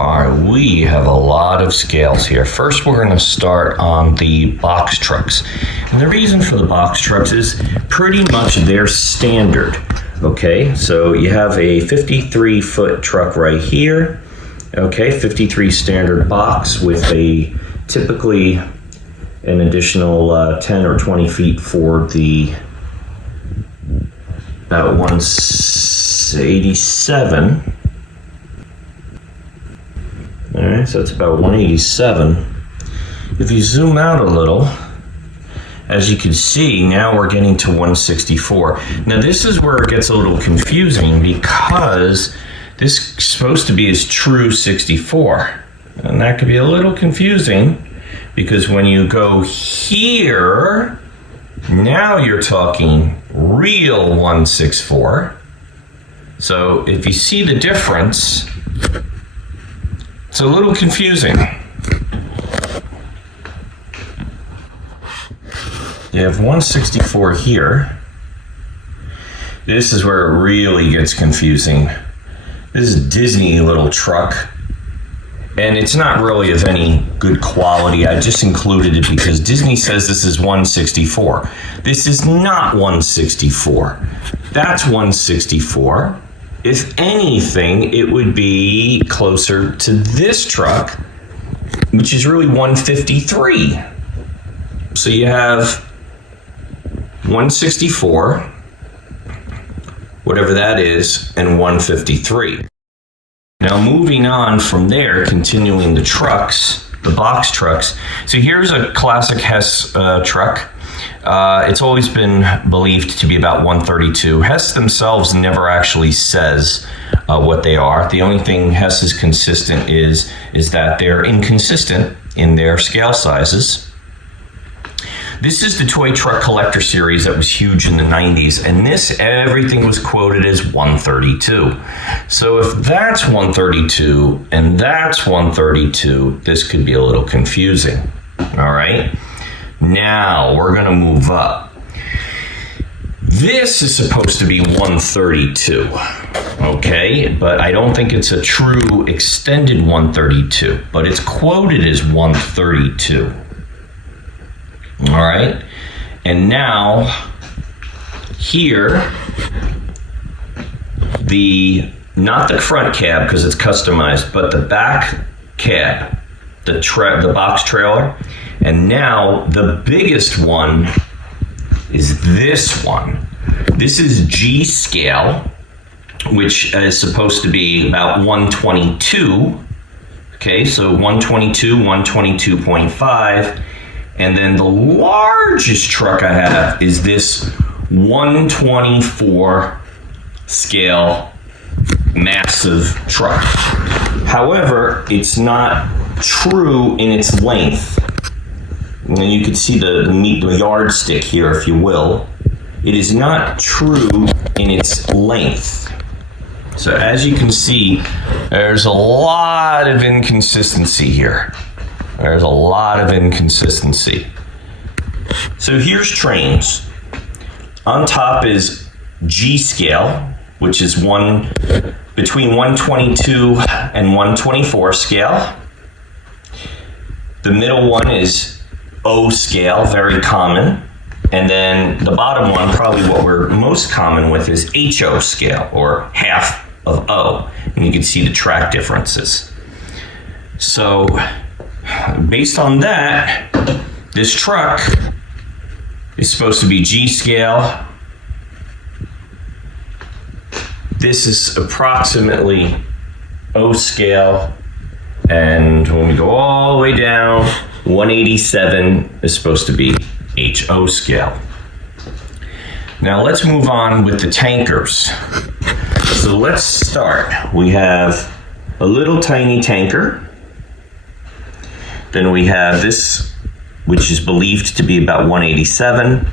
All right, we have a lot of scales here. First, we're going to start on the box trucks. And the reason for the box trucks is pretty much their standard. Okay, so you have a 53-foot truck right here. Okay, 53 standard box with a typically an additional 10 or 20 feet for the about 187. All right, so it's about 187. If you zoom out a little, as you can see, now we're getting to 164. Now this is where it gets a little confusing because this is supposed to be his true 64. And that could be a little confusing because when you go here, now you're talking real 164. So if you see the difference, it's a little confusing. You have 164 here. This is where it really gets confusing. This is a Disney little truck, and it's not really of any good quality. I just included it because Disney says this is 164. This is not 164. That's 164. If anything, it would be closer to this truck, which is really 153. So you have 164, whatever that is, and 153. Now moving on from there, continuing the trucks, the box trucks. So here's a classic Hess truck. It's always been believed to be about 132. Hess themselves never actually says what they are. The only thing Hess is consistent is that they're inconsistent in their scale sizes. This is the toy truck collector series that was huge in the 90s, and everything was quoted as 132. So if that's 132 and that's 132, this could be a little confusing. All right. Now we're going to move up. This is supposed to be 132, okay? But I don't think it's a true extended 132, but it's quoted as 132. All right? And now here, not the front cab because it's customized, but the back cab, the box trailer. And now the biggest one is this one. This is G scale, which is supposed to be about 122. Okay, so 122, 122.5. And then the largest truck I have is this 124 scale massive truck. However, it's not true in its length. And you can see the yardstick here, if you will. It is not true in its length. So as you can see, there's a lot of inconsistency here. There's a lot of inconsistency. So here's trains. On top is G scale, which is between 122 and 124 scale. The middle one is O scale, very common. And then the bottom one, probably what we're most common with, is HO scale, or half of O. And you can see the track differences. So based on that, this truck is supposed to be G scale. This is approximately O scale. And when we go all the way down, 187 is supposed to be HO scale. Now let's move on with the tankers. So let's start. We have a little tiny tanker. Then we have this, which is believed to be about 187.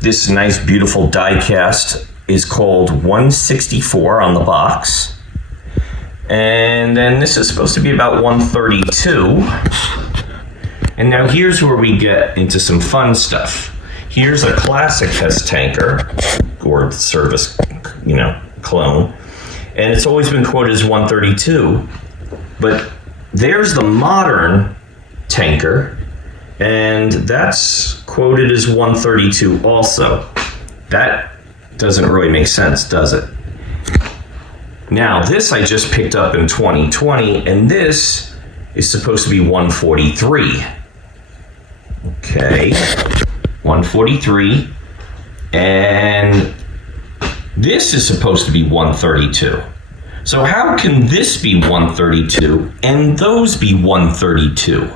This nice, beautiful die cast is called 164 on the box. And then this is supposed to be about 132. And now here's where we get into some fun stuff. Here's a classic Hess tanker, or service, clone. And it's always been quoted as 132. But there's the modern tanker, and that's quoted as 132 also. That doesn't really make sense, does it? Now, this I just picked up in 2020, and this is supposed to be 143. Okay, 143, and this is supposed to be 132. So how can this be 132 and those be 132?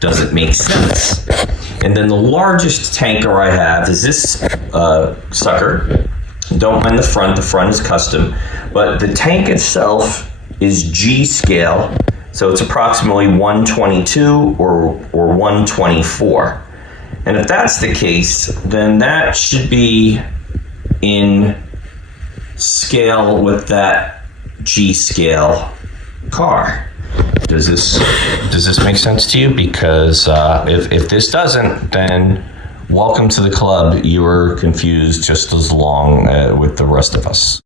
Doesn't make sense. And then the largest tanker I have is this sucker. Don't mind the front is custom, but the tank itself is G scale, so it's approximately 122 or 124. And if that's the case, then that should be in scale with that G scale car. Does this make sense to you? Because if this doesn't, then welcome to the club. You're confused just as long with the rest of us.